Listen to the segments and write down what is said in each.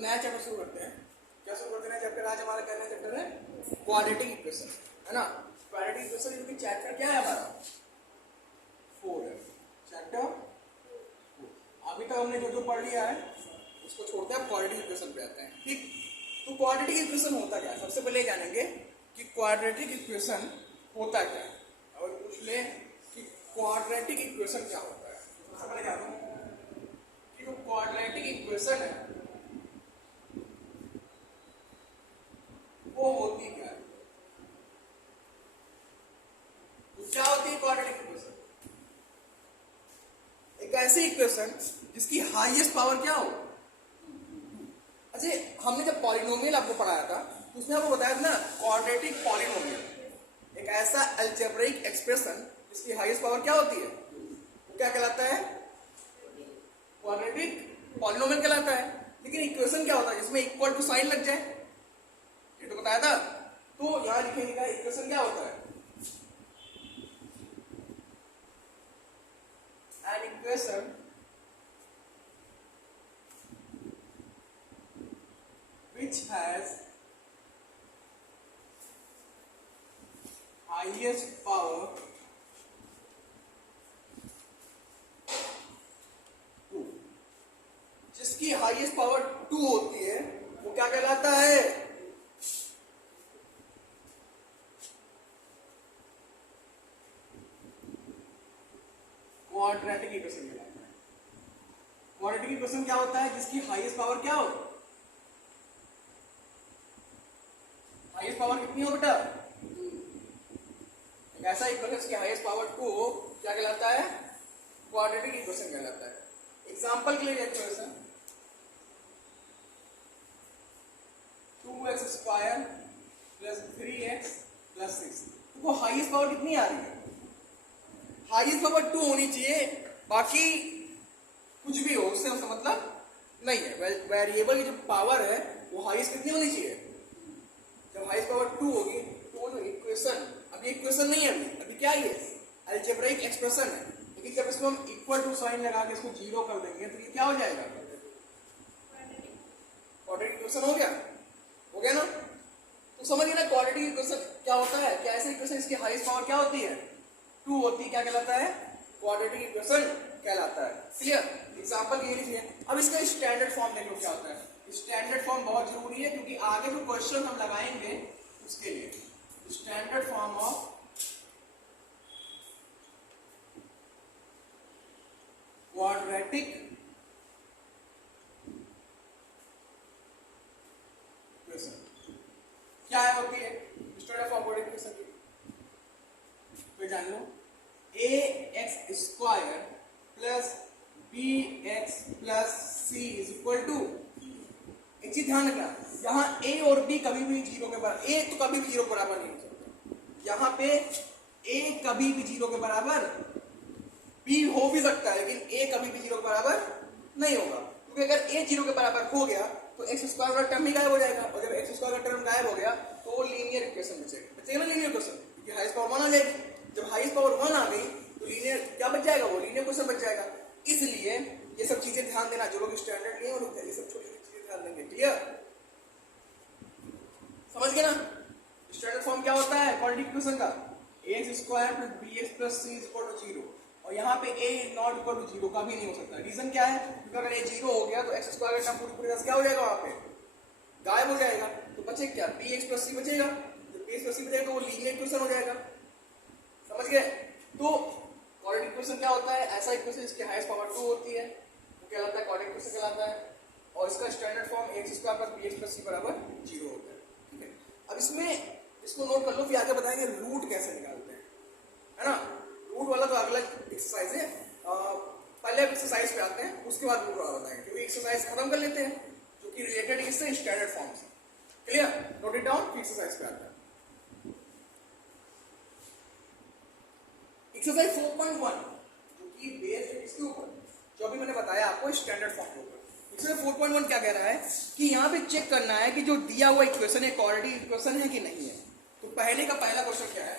नया चैप्टर शुरू करते हैं। क्या शुरू करते हैं चैप्टर? आज हमारा कहना चैप्टर है क्वाड्रेटिक इक्वेशन, है ना। क्वाड्रेटिक इक्वेशन क्योंकि चैप्टर क्या है हमारा 4 है, चैप्टर 4। अभी तक हमने जो जो पढ़ लिया है उसको छोड़ते हैं, क्वाड्रेटिक इक्वेशन पे आते हैं, ठीक। तो क्वाड्रेटिक इक्वेशन होता क्या है? सबसे पहले जानेंगे कि क्वाड्रेटिक इक्वेशन होता क्या है। और पूछ ले कि क्वाड्रेटिक इक्वेशन क्या होता है। सबसे पहले जानो कि जो क्वाड्रेटिक इक्वेशन है वो होती क्या है। तो क्या होती है क्वाड्रेटिक इक्वेशन? एक ऐसी इक्वेशन जिसकी हाईएस्ट पावर क्या हो। अच्छा, हमने जब पॉलिनोमियल आपको पढ़ाया था उसमें आपको बताया था ना क्वाड्रेटिक पॉलिनोमियल, एक ऐसा अलजेब्रिक एक्सप्रेशन जिसकी हाईएस्ट पावर क्या होती है, वो क्या कहलाता है? क्वाड्रेटिक पॉलिनोमियल कहलाता है। लेकिन इक्वेशन क्या होता है जिसमें इक्वल टू साइन लग जाए, ये तो बताया था। तो यहां लिखेंगे इक्वेशन क्या होता है, an equation which has highest power 2, जिसकी हाईएस्ट पावर 2 होती है वो क्या कहलाता है? क्वाड्रेटिक इक्वेशन कहलाता है। क्वाड्रेटिक इक्वेशन क्या होता है जिसकी हाईएस्ट पावर क्या हो? हाईएस्ट पावर कितनी हो बेटा? एक ऐसा इक्वेशन जिसकी हाईएस्ट पावर 2 हो क्या कहलाता है? क्वाड्रेटिक इक्वेशन कहलाता है। एग्जांपल के लिए equation 2x square plus 3x plus 6, तो वो हाईएस्ट पावर कितनी आ रही है? हाईएस्ट पावर 2 होनी चाहिए, बाकी कुछ भी हो उससे मतलब नहीं है। वेरिएबल की जो पावर है वो हाईएस्ट कितनी होनी चाहिए? जब हाईएस्ट पावर 2 होगी तो वो जो इक्वेशन, अभी इक्वेशन नहीं है, अभी क्या है? अलजेब्रिक एक्सप्रेशन है। लेकिन जब इसको हम इक्वल टू साइन लगा के इसको 0 कर देंगे तो ये क्या हो जाएगा? क्वाड्रेटिक इक्वेशन हो गया, हो गया ना। तो समझिए ना क्वाड्रेटिक इक्वेशन क्या होता है। क्या ऐसे इक्वेशन इसकी हाईएस्ट पावर क्या होती है? 2 होती है, क्या कहलाता है? क्वाड्रेटिक इक्वेशन कहलाता है। क्लियर? एग्जांपल ये लीजिए। अब इसका स्टैंडर्ड फॉर्म देख लो क्या होता है। स्टैंडर्ड फॉर्म बहुत जरूरी है क्योंकि आगे जो क्वेश्चन हम लगाएंगे उसके लिए। Standard form of quadratic equation क्या है होती है? स्टैंडर्ड फॉर्म क्वाड्रेटिक इक्वेशन की तो जान लो, ax square plus bx plus c is equal to. एक चीज ध्यान रखना, यहाँ a और b कभी भी 0 के बराबर, a तो कभी भी 0 के बराबर नहीं हो सकता। यहाँ पे a कभी भी 0 के बराबर, b हो भी सकता है लेकिन a कभी भी 0 के बराबर नहीं होगा। क्योंकि अगर a 0 के बराबर हो गया तो एक्स स्क्वायर का टर्म ही गायब हो जाएगा, और जब एक्स स्क्वायर का टर्म गायब हो गया तो वो लीनियर इक्वेशन बचेगा ना, लीनियर इक्वेशन, क्योंकि हाईएस्ट पावर 1 आ जाएगी। जब हाईएस्ट पावर 1 आ गई तो लीनियर क्या बच जाएगा? वो लीनियर इक्वेशन बच जाएगा। इसलिए ये सब चीजें ध्यान देना, जो लोग स्टैंडर्ड लिए और ये सब छोटी छोटी चीजें ध्यान देंगे। क्लियर? समझ गए ना? स्टैंडर्ड फॉर्म क्या होता है क्वाड्रेटिक इक्वेशन का? ax square plus bx plus c is equal to 0, और यहाँ पे a is not equal to 0 कभी नहीं हो सकता। रीजन क्या है? क्योंकि अगर a 0 हो गया तो x स्क्वायर का टर्म पूरी तरह से क्या हो जाएगा? वहां पे गायब हो जाएगा। तो बचे क्या? bx प्लस c बचेगा। जब bx प्लस c बचेगा तो वो लीनियर इक्वेशन हो जाएगा। समझ गए? तो क्वाड्रेटिक इक्वेशन क्या होता है? ऐसा इक्वेशन जिसकी हाईएस्ट पावर 2 होती है वो कहलाता है क्वाड्रेटिक इक्वेशन कहलाता है, और इसका standard form ax square plus bx plus c बराबर 0 होता है। ठीक है, अब इसमें इसको नोट कर लो, फिर आगे बताएंगे रूट कैसे निकालते हैं, है ना। रूट वाला तो अगला एक्सरसाइज है, पहले एक्सरसाइज पे आते हैं उसके बाद रूट वाला बताएंगे, क्योंकि एक्सरसाइज खत्म कर लेते हैं जो कि रिलेटेड इससे स्टैंडर्ड फॉर्म से। क्लियर? नोट इट डाउन, फिर एक्सरसाइज पे आते हैं। एक्सरसाइज 4.1 जो कि बेस है इसके ऊपर, जो अभी मैंने बताया आपको स्टैंडर्ड फॉर्म के ऊपर। एक्सरसाइज 4.1 क्या कह रहा है कि यहाँ पे चेक करना है कि जो दिया हुआ इक्वेशन है क्वाड्रेटिक इक्वेशन है कि नहीं है। तो पहले का पहला क्वेश्चन क्या है?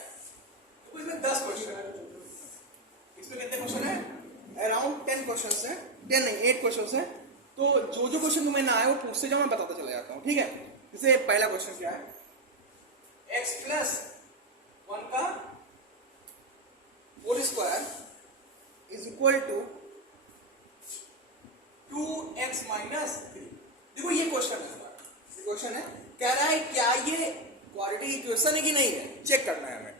तो इसमें 10 क्वेश्चन है। इसमें कितने क्वेश्चन है? अराउंड 10 क्वेश्चन है, 10 नहीं 8 क्वेश्चन है। तो जो जो क्वेश्चन तुम्हें ना आए वो पूछते जाओ, मैं बताता चला जाता हूँ, ठीक है। जैसे पहला क्वेश्चन क्या है, x प्लस 1 का whole square is equal to 2x minus 3। देखो ये क्वेश्चन है, ये क्वेश्चन है, कह रहा है क्या ये क्वाड्रेटिक इक्वेशन है कि नहीं है, चेक करना है हमें।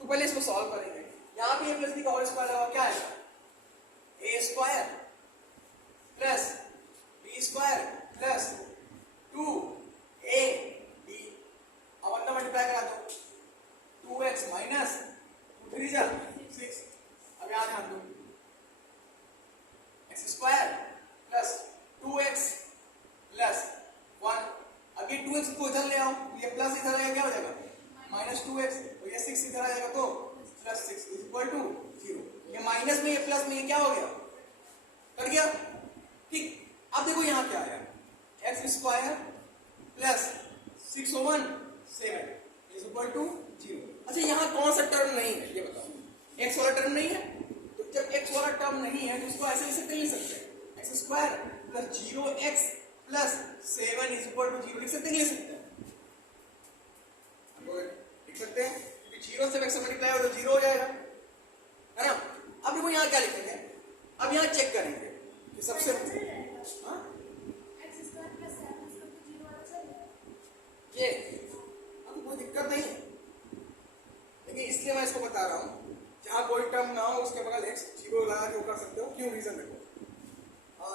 तो पहले इसको सॉल्व करेंगे। यहाँ पे a प्लस बी का होल स्क्वायर होगा, क्या है A square plus B square plus 2ab। अब अंदर मल्टीप्लाई करा दो, 2x माइनस 2 3 जा 6। अब यहाँ ध्यान दो, x square plus 2x plus 1। अब ये 2x को इधर ले आओ, ये प्लस इधर आएगा, क्या हो जाएगा माइनस 2x, और ये 6 इधर आ जाएगा तो प्लस 6 इज इक्वल टू 0। ये माइनस में ये प्लस में ये क्या हो गया, कर गया, ठीक। अब देखो यहाँ क्या आया, x square plus 6 over 7 is equal to 0। अच्छा यहाँ कौन सा टर्म नहीं है ये बताओ, एक्स वाला टर्म नहीं है, तो जब एक्स वाला टर्म नहीं है तो उसको ऐसे लिख सकते हैं, x square plus 0x plus 7 is equal to 0 लिख सकते हैं, लिख सकते हैं, लिख सकते हैं, क्योंकि 0 से x मल्टीप्लाई हो तो 0 हो जाएगा, है ना। अब देखो यहाँ क्या लिखेंगे, अब यहाँ चेक करेंगे कि सबसे ये अब कोई दिक्कत नहीं है, लेकिन इसलिए मैं इसको बता रहा हूँ जहाँ कोई टर्म ना हो उसके बगल x 0 लगा के कर सकते हो। क्यों, रीजन देखो,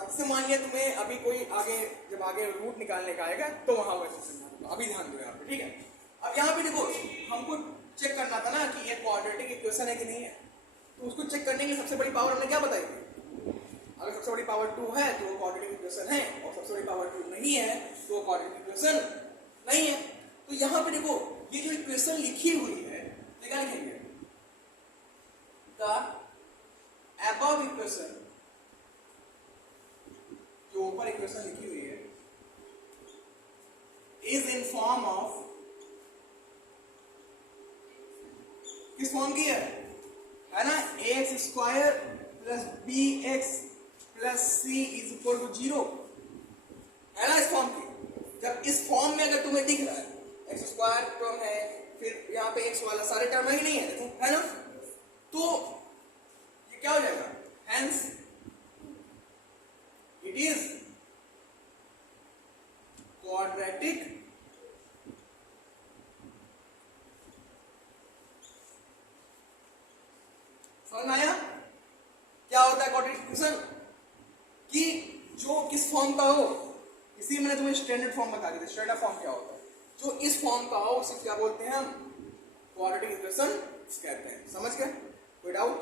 जैसे मान लिया तुम्हें अभी कोई आगे जब आगे रूट निकालने का आएगा तो वहां वैसे समझा, अभी ध्यान दो यहाँ पे, ठीक है। अब यहाँ पे देखो हमको चेक करना था ना कि ये क्वाड्रेटिक इक्वेशन है कि नहीं है, तो उसको चेक करने के लिए सबसे बड़ी पावर हमने क्या बताई थी, अगर सबसे बड़ी पावर 2 है तो वो क्वाड्रेटिक इक्वेशन है, और सबसे बड़ी पावर 2 नहीं है तो वो क्वाड्रेटिक इक्वेशन नहीं है। तो यहाँ पे देखो ये जो इक्वेशन लिखी हुई है तो क्या लिखेंगे, द अबव इक्वेशन, जो ऊपर इक्वेशन लिखी हुई है, इज इन फॉर्म ऑफ, किस फॉर्म की है ना, ax square plus bx plus c is equal to 0, है ना इस फॉर्म की। जब इस फॉर्म में अगर तुम्हें दिख रहा है एक्स स्क्वायर टर्म है, फिर यहाँ पे एक्स वाला सारे टर्म है कि नहीं है, देखो है ना, तो ये क्या हो जाएगा, हेंस इट इज क्वाड्रेटिक समझ में आया क्या होता है क्वाड्रेटिक इक्वेशन, कि जो किस फॉर्म का हो, इसी मैंने तुम्हें स्टैंडर्ड फॉर्म बता दिया, स्टैंडर्ड फॉर्म क्या होता है, जो इस फॉर्म का हो उसे क्या बोलते हैं हम, क्वाड्रेटिक इक्वेशन कहते हैं। समझ गए, कोई डाउट,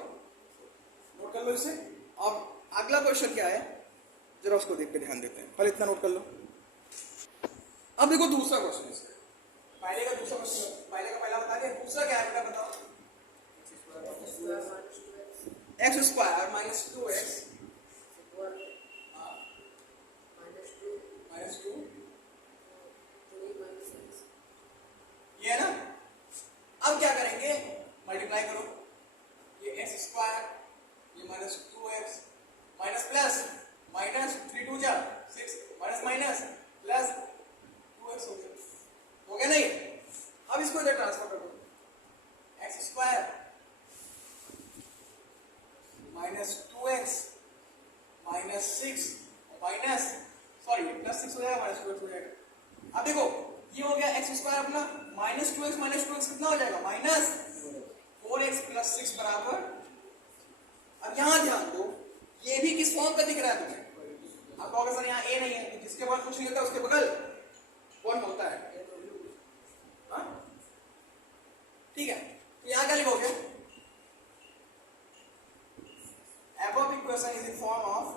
नोट कर लो इसे। अब अगला क्वेश्चन क्या है जरा उसको देख के ध्यान देते हैं, पहले इतना नोट कर लो। अब देखो दूसरा क्वेश्चन, इसका पहले का दूसरा क्वेश्चन, पहले का पहला बता दें, दूसरा क्या है बेटा बताओ, x square minus 2x minus 2 ये है ना। अब क्या करेंगे, मल्टीप्लाई करो, ये एक्स स्क्वायर, ये minus 2x minus plus minus 3 2 जा 6 माइनस माइनस प्लस 2x हो गया नहीं। अब इसको इधर ट्रांसफर कर दो, x square minus 2x minus 6 minus sorry plus 6 हो जाएगा, माइनस 2x हो जाएगा। अब देखो ये हो गया एक्स स्क्वायर अपना, माइनस 2x कितना हो जाएगा, माइनस 4x प्लस 6 बराबर। अब यहां ध्यान दो, ये भी किस फॉर्म का दिख रहा है तुम्हें, आप कहोगे सर यहाँ a नहीं है, तो जिसके बाद कुछ नहीं होता उसके बगल 1 होता है, हाँ ठीक है। तो यहाँ क्या लिखोगे, above equation is in form of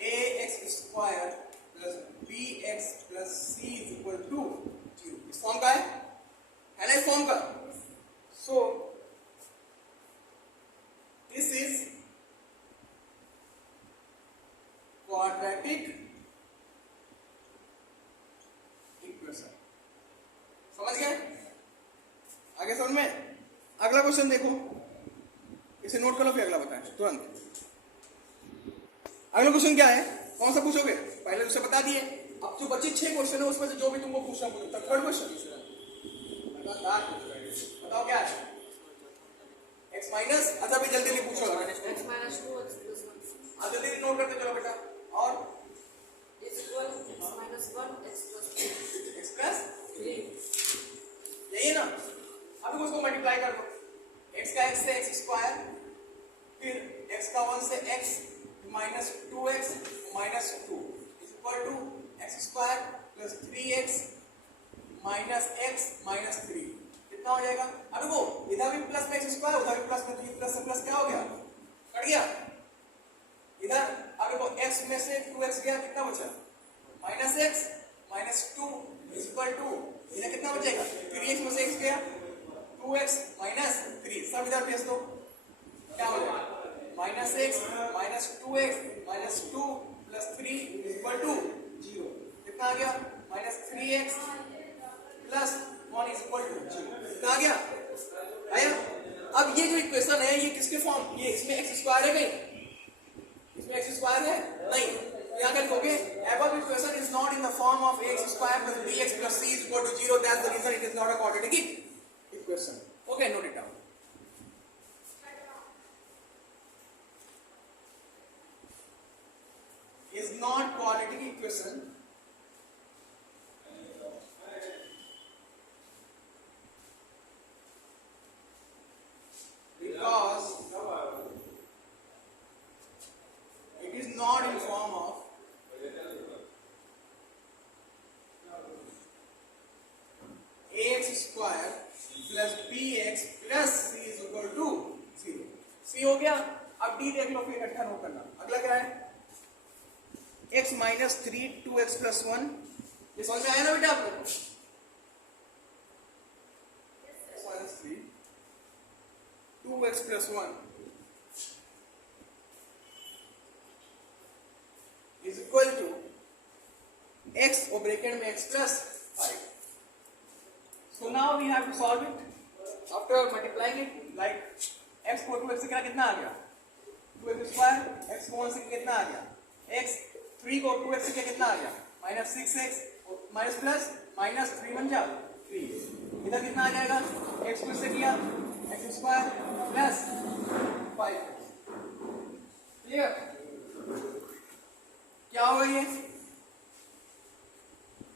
ax square plus bx plus c is equal to 0। इस फॉर्म का है ना, इस फॉर्म का। So this is quadratic equation. समझ गए? आगे समझ में? अगला क्वेश्चन देखो, इसे नोट कर लो, फिर अगला बताएं तुरंत। अगला क्वेश्चन क्या है, कौन सा पूछोगे? पहले उसे बता दिए, अब जो बचे 6 क्वेश्चन है उसमें से जो भी तुमको पूछना पूछो। थर्ड क्वेश्चन बताओ क्या है? x माइनस, अच्छा भी जल्दी नहीं पूछो, x minus 2x plus 1 आप जल्दी नोट करते चलो बेटा। और is equal to x minus 1 x plus 3 x plus 3 यही है ना? अब उसको मल्टीप्लाई कर दो, x का x से x स्क्वायर, फिर x का 1 से x minus 2x minus 2 is equal to x square plus 3x minus x minus 3। कितना हो जाएगा? अब देखो, इधर भी प्लस में x स्क्वायर, उधर भी प्लस में, तो प्लस से प्लस क्या हो गया? कट गया इधर। अब देखो x में से 2x गया, कितना बचा? Minus x minus 2 is equal to, इधर कितना बचेगा? 3x में से x गया, 2x माइनस 3, सब इधर भेज दो, क्या हो जाएगा? Minus x minus 2x minus 2 plus 3 is equal to 0। कितना आ गया? Minus 3x plus 1 is equal to 0। कितना आ गया? आया? अब ये जो इक्वेशन है ये किसके फॉर्म, ये इसमें x स्क्वायर है कहीं? इसमें x स्क्वायर है नहीं, तो यहाँ क्या लिखोगे? above equation is not in the form of x square plus bx plus c is equal to 0, that's the reason it is not a quadratic equation. Okay, note it down. Is not quadratic equation because it is not in form of ax square plus bx plus c is equal to 0. c हो गया। अब d देख लो, फिर इकट्ठा note करना। अगला क्या है? x माइनस 3 2x प्लस 1, ये समझ में आया ना बेटा आप लोग? x minus 3 2x plus 1 is equal to x or bracket में x plus 5. So now we have to solve it. After multiplying it, like x को 2x से कितना आ गया? 2x स्क्वायर, x को 1 से कितना आ गया? x 3 को 2x से कितना आ गया? Minus 6x minus plus minus 3 बन जा 3। इधर कितना आ जाएगा? x प्लस से किया x स्क्वायर प्लस 5। क्लियर? क्या होगा ये?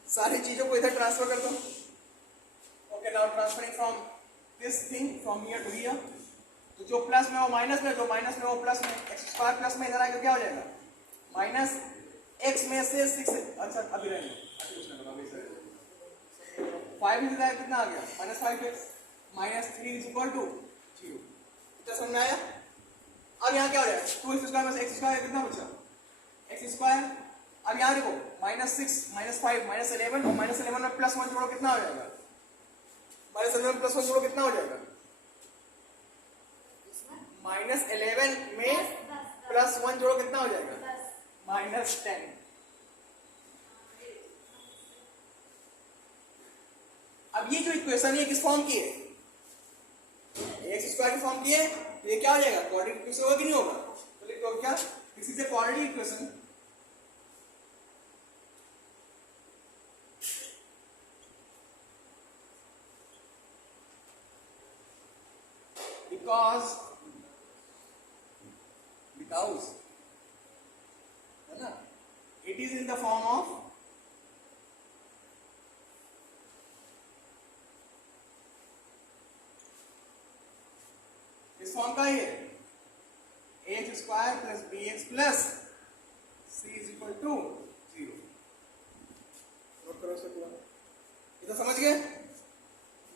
सारी चीजों को इधर ट्रांसफर कर दो। Okay, now transferring from this thing from here to here, तो जो प्लस में वो माइनस में, जो माइनस में वो प्लस में, एक्स स्क्वायर प्लस में इधर आके क्या हो जाएगा? माइनस एक्स में से 6, अच्छा अभी रहने 5 इधर आया, कितना आ गया? Minus 5x minus 3 is equal to 0। इतना समझ में आया? अब यहाँ क्या हो जाएगा? 2x स्क्वायर में से x स्क्वायर कितना बचा? X square. अब यहाँ देखो, माइनस 6 माइनस 5 माइनस 11, और माइनस 11 में प्लस 1 जोड़ो, कितना हो जाएगा? माइनस 11 में प्लस 1 जोड़ो, कितना हो जाएगा? माइनस 11 में प्लस 1 जोड़ो, कितना हो जाएगा? माइनस 10। अब ये जो इक्वेशन है किस फॉर्म की है? एक्स स्क्वायर की फॉर्म की है, तो ये क्या हो जाएगा? क्वाड्रेटिक इक्वेशन होगा कि नहीं होगा? तो लिख दो क्या? This is a quadratic equation because है ना, it is in the form of इस फॉर्म का ही है, ax square plus bx plus c is equal to 0। Note करो इसको पूरा, इतना समझ गए?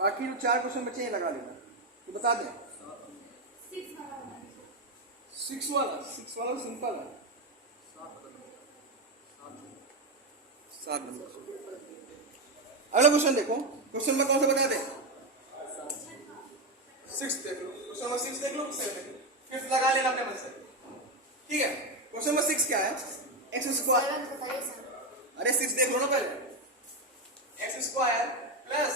बाकी जो 4 क्वेश्चन बचे हैं लगा लेना, तो बता दें। 6 वाला सिंपल है, 7 नंबर। अगला क्वेश्चन देखो, क्वेश्चन में कौन सा बता दें? 6 देख लो, क्वेश्चन नंबर 6 देख लो, 7 देख लो, फिर लगा लेना अपने मन से, ठीक है? क्वेश्चन नंबर 6 क्या है? एक्स स्क्वायर, अरे 6 देख लो ना पहले। X square plus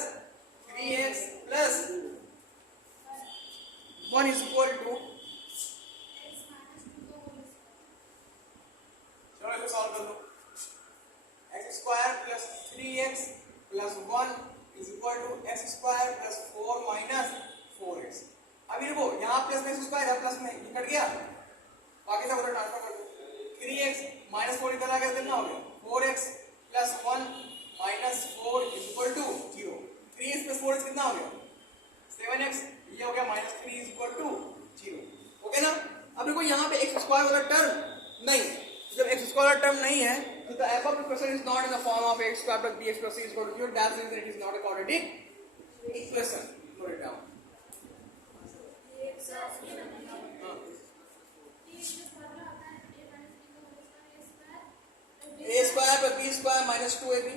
plus 1 is equal to x square plus 4 minus 4x। अभी देखो यहाँ प्लस में एक्स स्क्वायर है, प्लस में ये कट गया, बाकी सब उधर ट्रांसफर कर दो। 3x माइनस 4 इधर आ गया, कितना हो गया 4x plus 1 minus 4 is equal to 0। 3x plus 4x कितना हो गया 7x, ये हो गया minus 3 is equal to 0। Okay ना। अब देखो यहाँ पे एक्स स्क्वायर वाला टर्म नहीं, जब एक्स स्क्वायर टर्म नहीं है तो the above equation is not in the form of x square plus bx plus c is equal to 0. That means it is not a quadratic equation. Note it down. A square plus b square minus 2ab।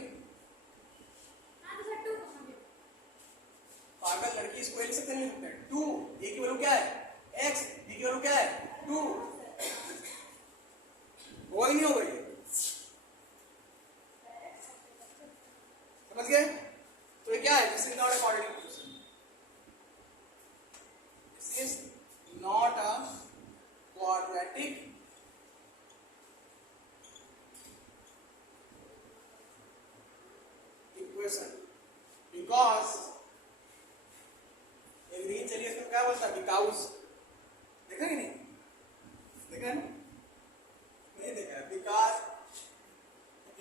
पागल लड़की इसको लिख सकते नहीं, 2 a की value क्या है x, b की वैल्यू क्या है 2, होगा ही नहीं होगा ये, समझ गए। तो ये क्या है, this is not a quadratic equation, this is not a quadratic equation because चलिए इसको क्या बोलता है बिकॉज, देखा कि नहीं, देखा है ना, नहीं देखा है, because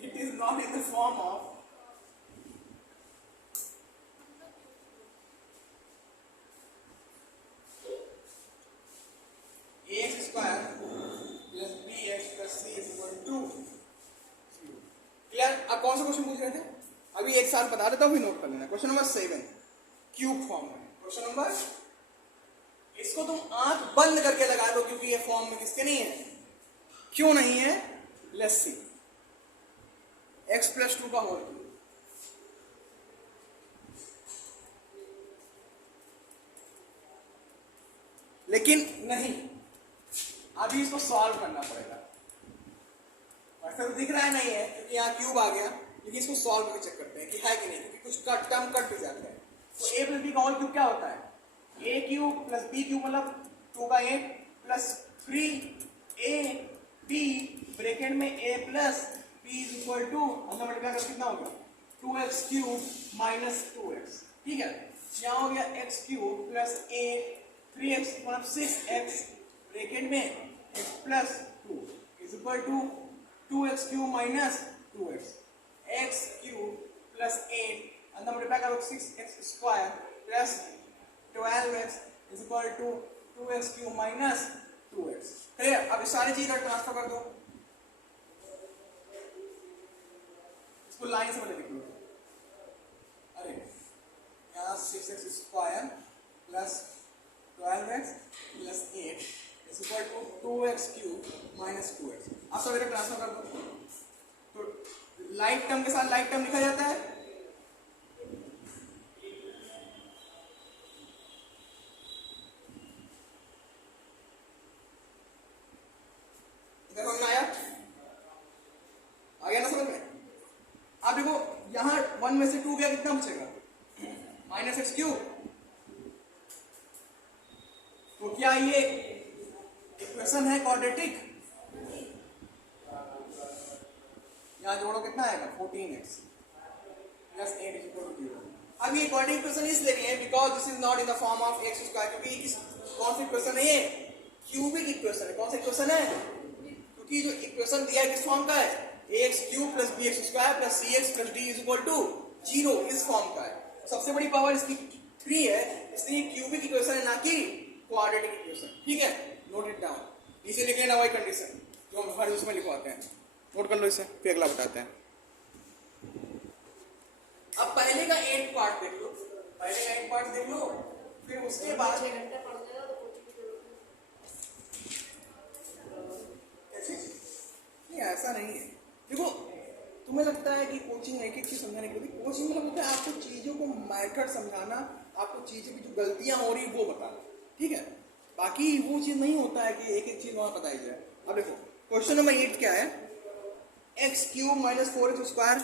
it is not in the form of ax square plus bx plus c is equal to 0। Clear. अब कौन सा क्वेश्चन पूछ रहे थे, अभी एक साल बता देता हूँ, फिर नोट कर लेना। क्वेश्चन नंबर 7 क्यूब फॉर्म में, क्वेश्चन नंबर, इसको तुम आंख बंद करके लगा दो क्योंकि ये फॉर्म में किसके नहीं है, क्यों नहीं है, लेट्स सी x प्लस 2 का होल क्यूब, लेकिन नहीं, अभी इसको सॉल्व करना पड़ेगा। वैसे तो दिख रहा है नहीं है क्योंकि यहाँ क्यूब आ गया, लेकिन इसको सॉल्व करके चेक करते हैं कि है कि नहीं, क्योंकि कुछ टर्म कट भी जाता है। तो a प्लस बी का होल क्यूब क्या होता है, a cube plus b cube मतलब 2 का 8 प्लस 3ab ब्रैकेट में a plus b is equal to, मतलब मल्टीप्लाई कर कितना होगा 2x क्यूब माइनस 2x। ठीक है, यहाँ हो गया x cube plus a 3x मतलब 6x ब्रैकेट में x plus 2 is equal to 2x cube minus 2x, x cube plus 8 अंदर मल्टीप्लाई करो 6x square plus 12x is equal to 2x cube minus 2x। Clear. अब सारी चीज transfer कर दो, इसको लाइन से लिख लो, अरे यहाँ 6x square plus 12x plus 8 is equal to 2x cube minus 2x। अब सब ट्रांसफर कर दो, तो लाइट टर्म के साथ लाइट टर्म लिखा जाता है, वन में से 2 गया, कितना बचेगा माइनस एक्स क्यूब। तो क्या ये इक्वेशन है क्वाड्रेटिक, यहां जोड़ो कितना आएगा 14x plus 8 is equal to 0। अब ये क्वाड्रेटिक इक्वेशन इसलिए नहीं है because this is not in the form of x square, क्योंकि कौन सी इक्वेशन है ये, क्यूबिक इक्वेशन है। कौन सा इक्वेशन है, क्योंकि जो इक्वेशन दिया है किस फॉर्म का है, ax cube plus bx square plus cx plus d is equal to 0, इस फॉर्म का है। सबसे बड़ी पावर इसकी 3 है, इसलिए क्यूबिक इक्वेशन है ना कि क्वाड्रेटिक इक्वेशन। ठीक है, नोट इट डाउन, इसे लिख लेना वही कंडीशन जो हम हर उसमें लिखवाते हैं, नोट कर लो इसे, फिर अगला बताते हैं। अब पहले का 8 पार्ट देख लो, पहले का 8 पार्ट देख लो, फिर उसके बाद 6 घंटे पढ़ लेगा तो कोचिंग की जरूरत नहीं, ऐसा नहीं है। देखो तुम्हें लगता है कि कोचिंग एक एक चीज समझाने के लिए, कोचिंग मतलब होता है आपको चीजों को मैथड समझाना, आपको चीजों की जो गलतियां हो रही वो बताना। ठीक है, बाकी वो चीज नहीं होता है कि एक एक चीज वहां बताई जाए। अब देखो क्वेश्चन नंबर 8 क्या है, X cube minus 4x square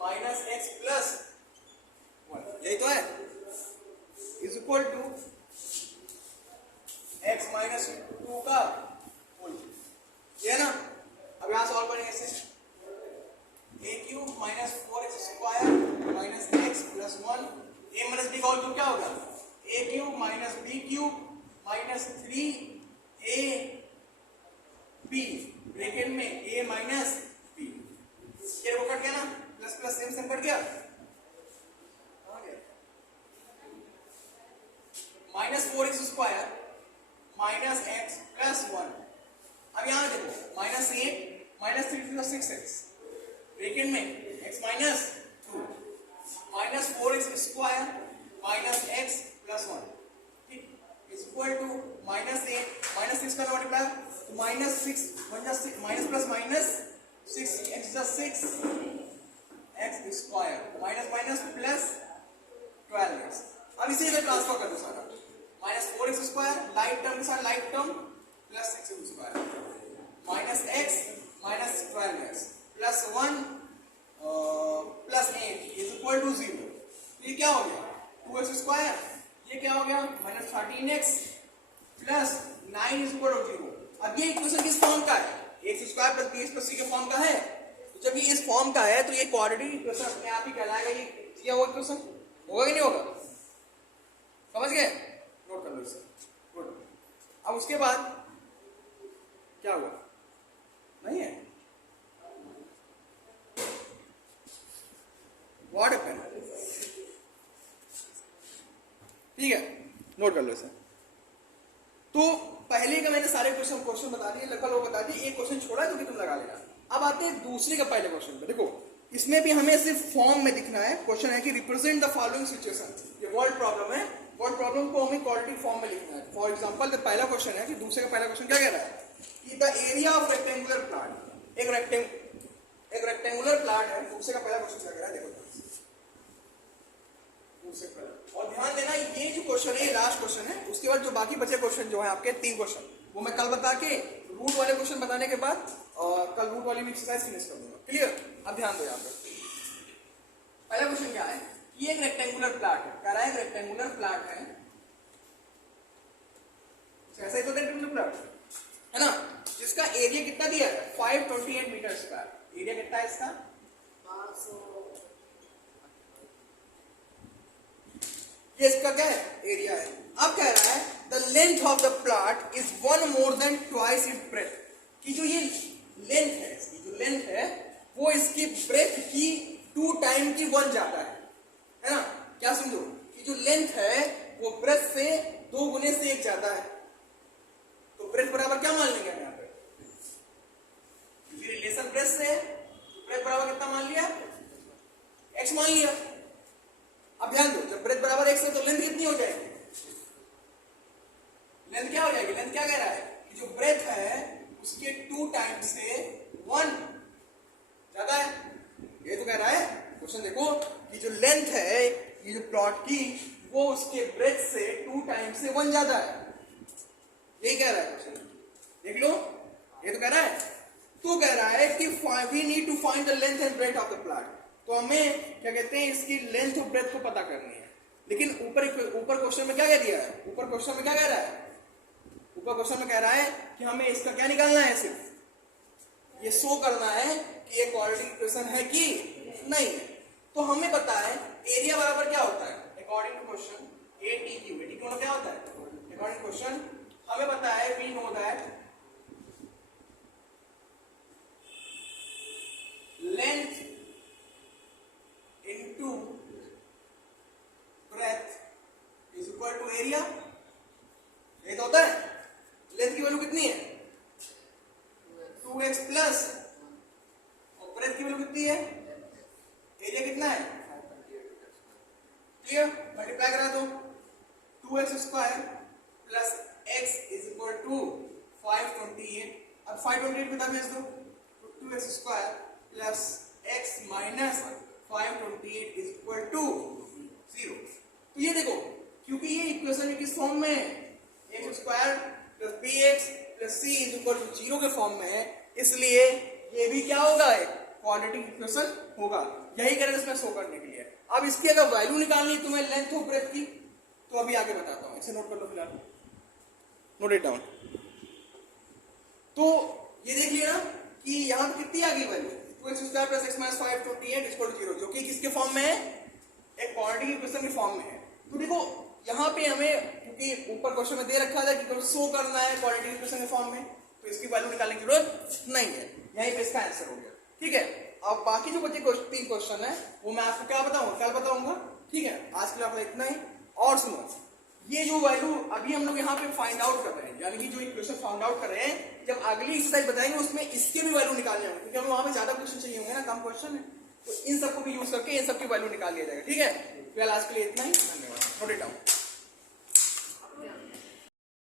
minus x plus 1, यही तो है, is equal to x minus 2 का होल, ये है ना। सॉल्व करेंगे इसे। A cube minus 4x square minus x plus 1 A minus B का होल क्यूब क्या होगा A cube minus B cube minus 3 A B bracket में ए माइनस बी ये वो कट गया ना प्लस प्लस सेम कट गया minus 4x square minus x plus 1 अब यहां देखो minus 8 minus 3 plus 6x bracket में x minus 2 minus 4x square minus x plus 1 ठीक is equal to minus 8 minus 6 का मल्टीप्लाई तो minus 6 minus plus minus 6x जा 6 x square minus minus plus 12x अब इसे इधर ट्रांसफर कर दो सारा minus 4x square light term के साथ like term plus 6x square minus x minus 12x plus 1 plus 8 is equal to 0 ये क्या हो गया 2x स्क्वायर ये क्या हो गया minus 13x plus 9 is equal to 0 अब ये इक्वेशन किस फॉर्म का है x square plus bx plus c के फॉर्म का है तो जब ये इस फॉर्म का है तो ये क्वाड्रेटिक इक्वेशन अपने आप ही कहलाएगा ये दिया हुआ इक्वेशन होगा कि नहीं होगा समझ गए नोट कर लो इसे गुड अब उसके बाद क्या हुआ नहीं है व्हाट हैपेंड ठीक है नोट कर लो इसे तो पहले का मैंने सारे क्वेश्चन बता दिए लगभग लोग बता दिए एक क्वेश्चन छोड़ा जो कि तुम लगा लेना अब आते हैं दूसरे का पहले क्वेश्चन पे देखो इसमें भी हमें सिर्फ फॉर्म में दिखना है क्वेश्चन है कि रिप्रेजेंट द फॉलोइंग सिचुएशन ये वर्ड प्रॉब्लम है वर्ड प्रॉब्लम को हमें क्वाड्रेटिक फॉर्म में लिखना है फॉर एग्जांपल तो पहला क्वेश्चन है कि दूसरे का पहला क्वेश्चन क्या कह रहा है कि the area of rectangular plot एक रेक्टेंगुलर प्लॉट है दूसरे का पहला क्वेश्चन क्या कह रहा है देखो दूसरे का और ध्यान देना ये जो क्वेश्चन है लास्ट क्वेश्चन है उसके बाद जो बाकी बचे क्वेश्चन जो है आपके 3 क्वेश्चन वो मैं कल बता के रूट वाले क्वेश्चन बताने के बाद कल रूट वाली भी एक्सरसाइज फिनिश कर दूंगा क्लियर अब ध्यान दो यहाँ पे पहला क्वेश्चन क्या है ये एक रेक्टेंगुलर प्लॉट है कह रहा है रेक्टेंगुलर प्लॉट है ऐसा ही तो रेक्टेंगुलर प्लॉट है ना जिसका एरिया कितना दिया है 528 मीटर स्क्वायर एरिया कितना है इसका 500 ये इसका क्या है एरिया है अब कह रहा है the length of the plot is 1 more than twice its breath कि जो ये लेंथ है इसकी जो लेंथ है वो इसकी ब्रेथ की 2 टाइम की 1 ज्यादा है ना क्या समझो कि जो लेंथ है वो ब्रेथ से 2 गुने से 1 ज्यादा है तो ब्रेथ बराबर क्या मान लेंगे हम यहाँ पे रिलेशन ब्रेथ से ब्रेथ बराबर कितना मान लिया x मान लिया अब ध्यान दो जब ब्रेथ बराबर x है तो लेंथ कितनी हो जाएगी लेंथ क्या हो जाएगी लेंथ क्या कह रहा है कि जो ब्रेथ है उसके 2 टाइम से 1 ज्यादा है ये तो कह रहा है क्वेश्चन देखो कि जो लेंथ है ये जो प्लॉट की वो उसके ब्रेथ से 2 टाइम से 1 ज्यादा है यही कह रहा है क्वेश्चन देख लो ये तो कह रहा है तो कह रहा है कि we need to find the length and breadth of the plot तो हमें क्या कहते हैं इसकी लेंथ और ब्रेथ को पता करनी है लेकिन ऊपर क्वेश्चन में क्या कह दिया है ऊपर क्वेश्चन में क्या कह रहा है ऊपर क्वेश्चन में कह रहा है कि हमें इसका क्या निकालना है सिर्फ ये शो करना है कि ये क्वाड्रेटिक इक्वेशन है कि नहीं तो हमें पता है एरिया बराबर क्या होता है according to question A T Q क्या होता है अकॉर्डिंग टू क्वेश्चन हमें पता है we know that length into breadth is equal to area ये तो होता है लेंथ की वैल्यू कितनी है 2x प्लस और ब्रेथ की वैल्यू कितनी है एरिया कितना है क्लियर मल्टीप्लाई करा दो 2x square plus x is equal to 528 अब 528 को भेज दो 2x square plus x minus 528 is equal to 0 तो ये देखो क्योंकि ये इक्वेशन किस फॉर्म में है x square plus bx plus c is equal to 0 के फॉर्म में है इसलिए ये भी क्या होगा एक क्वाड्रेटिक इक्वेशन होगा यही करें इसमें शो करने के लिए अब इसकी अगर वैल्यू निकालनी है तुम्हें लेंथ और ब्रेथ की तो अभी आगे बताता हूं इसे नोट कर लो फिलहाल नोट इट डाउन तो ये देख लिया ना कि यहाँ पे कितनी आ गई वैल्यू 2x² + x - 5 28 = 0, जो कि किसके फॉर्म में है, एक क्वाड्रेटिक इक्वेशन के फॉर्म में है। तो देखो यहाँ पे हमें, क्योंकि ऊपर क्वेश्चन में दे रखा था कि शो करना है क्वाड्रेटिक इक्वेशन के फॉर्म में, तो इसकी वैल्यू निकालने की जरूरत नहीं है, यहीं पे इसका आंसर हो गया। ठीक है, अब बाकी जो बचे 3 क्वेश्चन है वो मैं आपको क्या बताऊंगा, कल बताऊंगा। ठीक है, आज के लिए आपका इतना ही। और सुनो, ये जो वैल्यू अभी हम लोग यहाँ पे फाइंड आउट कर रहे हैं, यानी कि जो इक्वेशन फाइंड आउट कर रहे हैं, जब अगली एक्सरसाइज बताएंगे उसमें इसके भी वैल्यू निकालने होंगे, क्योंकि हमें वहां पे ज्यादा क्वेश्चन चाहिए होंगे ना, कम क्वेश्चन है, तो इन सबको भी यूज करके इन सबकी वैल्यू निकाल लिया जाएगा। ठीक है, फिलहाल आज के लिए इतना ही, धन्यवाद। Note it down.